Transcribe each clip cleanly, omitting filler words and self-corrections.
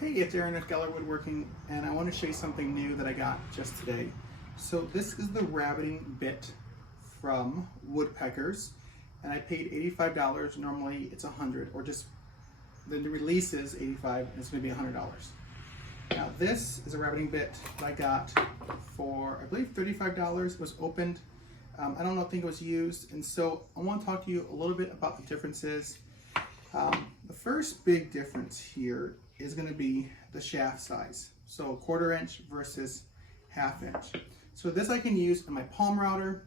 Hey, it's Aaron of Woodworking, and I want to show you something new that I got just today. So this is the rabbeting bit from Woodpeckers, and I paid $85. Normally it's $100, or just the release is $85, and it's going to be $100. Now this is a rabbeting bit that I got for, I believe, $35. It was opened. I don't think it was used, and so I want to talk to you a little bit about the differences. The first big difference here is going to be the shaft size. So 1/4 inch versus 1/2 inch. So this I can use in my palm router.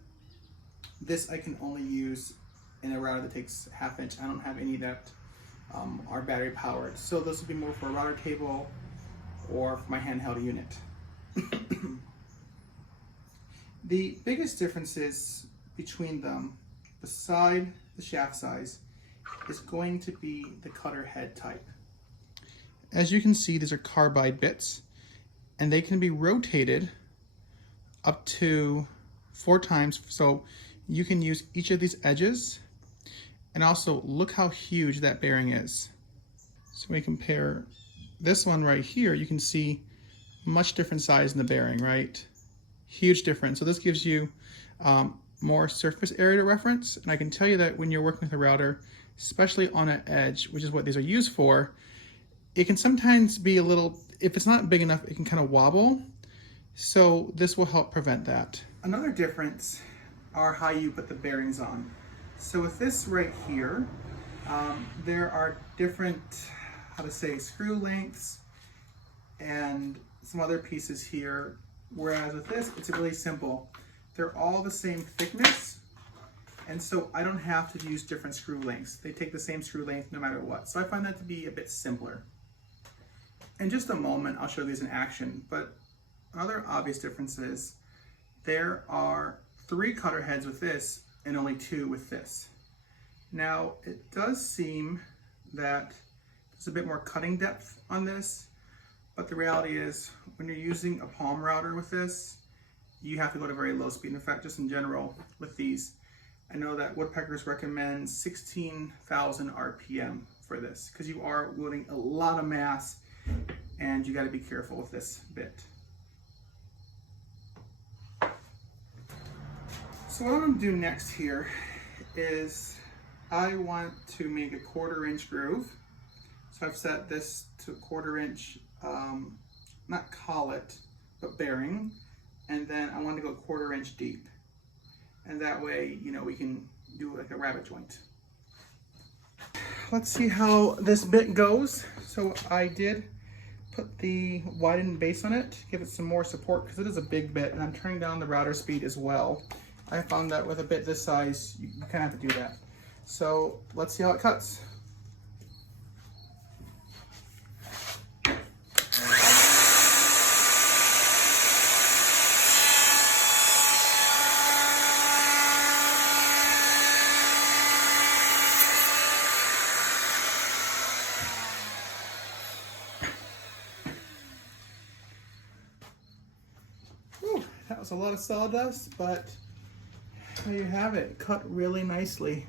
This I can only use in a router that takes 1/2 inch. I don't have any that are battery powered. So this would be more for a router table or for my handheld unit. The biggest differences between them, the shaft size, is going to be the cutter head type. As you can see, these are carbide bits, and they can be rotated up to 4 times. So you can use each of these edges, and also look how huge that bearing is. So we compare this one right here, you can see much different size in the bearing, right? Huge difference. So this gives you more surface area to reference, and I can tell you that when you're working with a router, especially on an edge, which is what these are used for, it can sometimes be a little, if it's not big enough, it can kind of wobble. So this will help prevent that. Another difference are how you put the bearings on. So with this right here, there are different, screw lengths and some other pieces here. Whereas with this, it's really simple. They're all the same thickness, and so I don't have to use different screw lengths. They take the same screw length no matter what. So I find that to be a bit simpler. In just a moment, I'll show these in action, but other obvious differences, there are 3 cutter heads with this and only 2 with this. Now, it does seem that there's a bit more cutting depth on this, but the reality is when you're using a palm router with this, you have to go to very low speed. In fact, just in general with these, I know that Woodpeckers recommends 16,000 RPM for this because you are wielding a lot of mass, and you got to be careful with this bit. So what I'm going to do next here is I want to make a 1/4 inch groove. So I've set this to 1/4 inch, not collet, but bearing. And then I want to go 1/4 inch deep. And that way, we can do like a rabbet joint. Let's see how this bit goes. So I did put the widened base on it, give it some more support because it is a big bit, and I'm turning down the router speed as well. I found that with a bit this size, you kind of have to do that. So let's see how it cuts. That was a lot of sawdust, but there you have it. Cut really nicely.